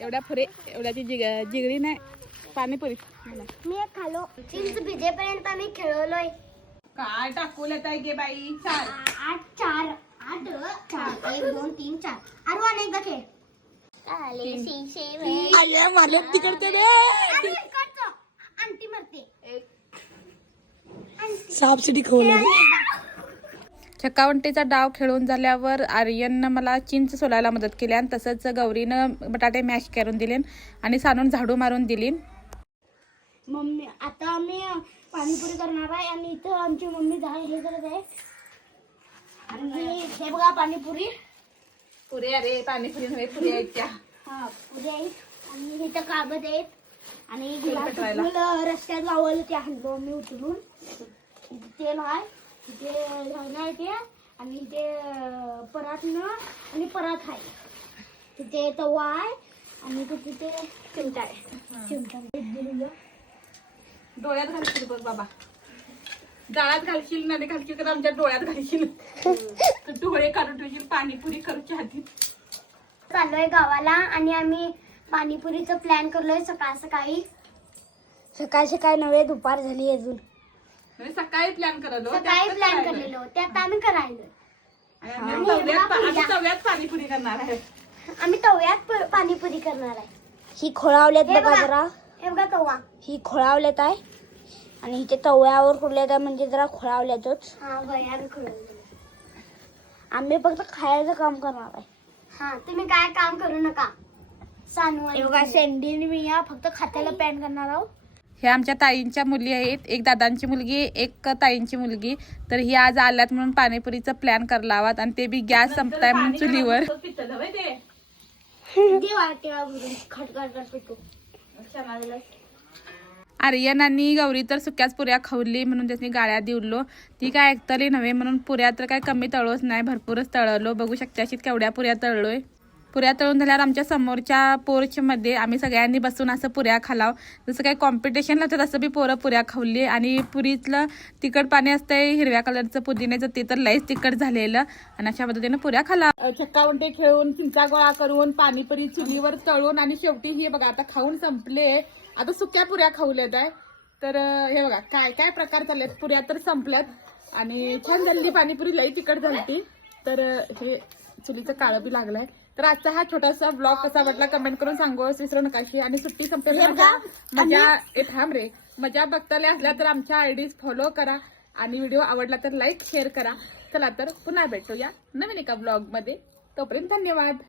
एवढ्या पुरे एवढ्याची जिगरी नाही पाणीपुरी मी एक खालो चिंच भिजेपर्यंत आम्ही खेळलोय. काय टाकूल आहे गे बाई 4 8 4 8 4 1 2 3 4 अरे अनेकदा खेळ आंटी मरते सापसिडी खवलं. चक्कावंटीचा डाव खेळून झाल्यावर आर्यननं मला चिंच सोलायला मदत केली आणि तसंच गौरीनं बटाटे मॅश करून दिले आणि सानून झाडू मारून दिली. मम्मी आता आम्ही पाणीपुरी करणार आहे आणि इथं आमची मम्मी हे करत आहे. आणि हे बघा पाणीपुरी पुरे अरे पाणीपुरी नव्हे पुरी आहेत त्या. हा पुरी आहेत आणि इथं कागद आहेत आणि कटवायला. रस्त्यात लावलं ते हललो मी उचलून. तेल आहे इथे झालं आहे ते आणि इथे परातनं आणि परात आहे. तिथे तवा आहे आणि तिथे चिमटा आहे. चिमटा दिलेलं डोळ्यात घालशील बघ बाबा. जाळात घालशील नाही घालशील तर आमच्या डोळ्यात घालशील. डोळे काढून ठेवशील पाणीपुरी करूच्या आधी. चाललोय गावाला आणि आम्ही पाणीपुरीचं प्लॅन करलोय सकाळी सकाळी नव्हे दुपार झाली अजून. सकाळी प्लॅन करलो सकाळी प्लॅन करलेलो ते आता आम्ही करायलो. आम्ही तव्यात पाणीपुरी करणार आहे. आम्ही तव्यात पाणीपुरी करणार आहे. ही खोळावल्यात बघा जरा. हे बघा तवा ही खोळावल्यात आहे आणि हिचे तव्यावर खोळल्यात आहे म्हणजे जरा खोळावल्यातच. हा वयार खोळावल्यात. आम्ही फक्त खायचं काम करणार आहे. हा तुम्ही काय काम करू नका. सानू बघा सेंडीन मी या फक्त खात्याला पॅन करणार आहोत. हे आमच्या ताईंच्या मुली आहेत. एक दादांची मुलगी एक ताईंची मुलगी. तर ही आज आल्यात म्हणून पाणीपुरीचा प्लॅन करला आवात आणि ते बी गॅस संपताय म्हणून चुलीवर. आर्यन आणि गौरी तर सुक्याच पुऱ्या खावली म्हणून त्याने गाड्या दिवलो. ती काय ऐकतली नव्हे म्हणून पुऱ्या तर काय कमी तळलोच नाही भरपूरच तळलो. बघू शकता अशीच केवढ्या पुऱ्या तळलोय. पुऱ्या तळून झाल्यावर आमच्या समोरच्या पोर्चमध्ये आम्ही सगळ्यांनी बसून असं पुऱ्या खालाव. जसं काही कॉम्पिटिशन लागतं तसं बी पोरं पुऱ्या खावली. आणि पुरीतलं तिखट पाणी असतंय हिरव्या कलरचं पुदिन्याचं ते तर लईच तिखट झालेलं आणि अशा पद्धतीने पुऱ्या खाला. चक्कावंटे खेळून चिंचा गोळा करून पाणीपुरी चुलीवर तळून आणि शेवटी ही बघा आता खाऊन संपले. आता सुक्या पुऱ्या खावल्यात आहे. तर हे बघा काय काय प्रकार चाललेत. पुऱ्या तर संपल्यात आणि छान झालेली पाणीपुरी लई तिखट झाली. तर हे चुलीचं काळं बी लागलंय. तर आजचा हा छोटासा ब्लॉग कसा वाटला कमेंट करून सांगू विसरू नकाशी. आणि सुट्टी संपल्यानंतर थांब रे मजा बघताले असल्या तर आमच्या आयडीज फॉलो करा आणि व्हिडिओ आवडला तर लाईक शेअर करा. चला तर पुन्हा भेटूया नवीन एका ब्लॉग मध्ये. तोपर्यंत धन्यवाद.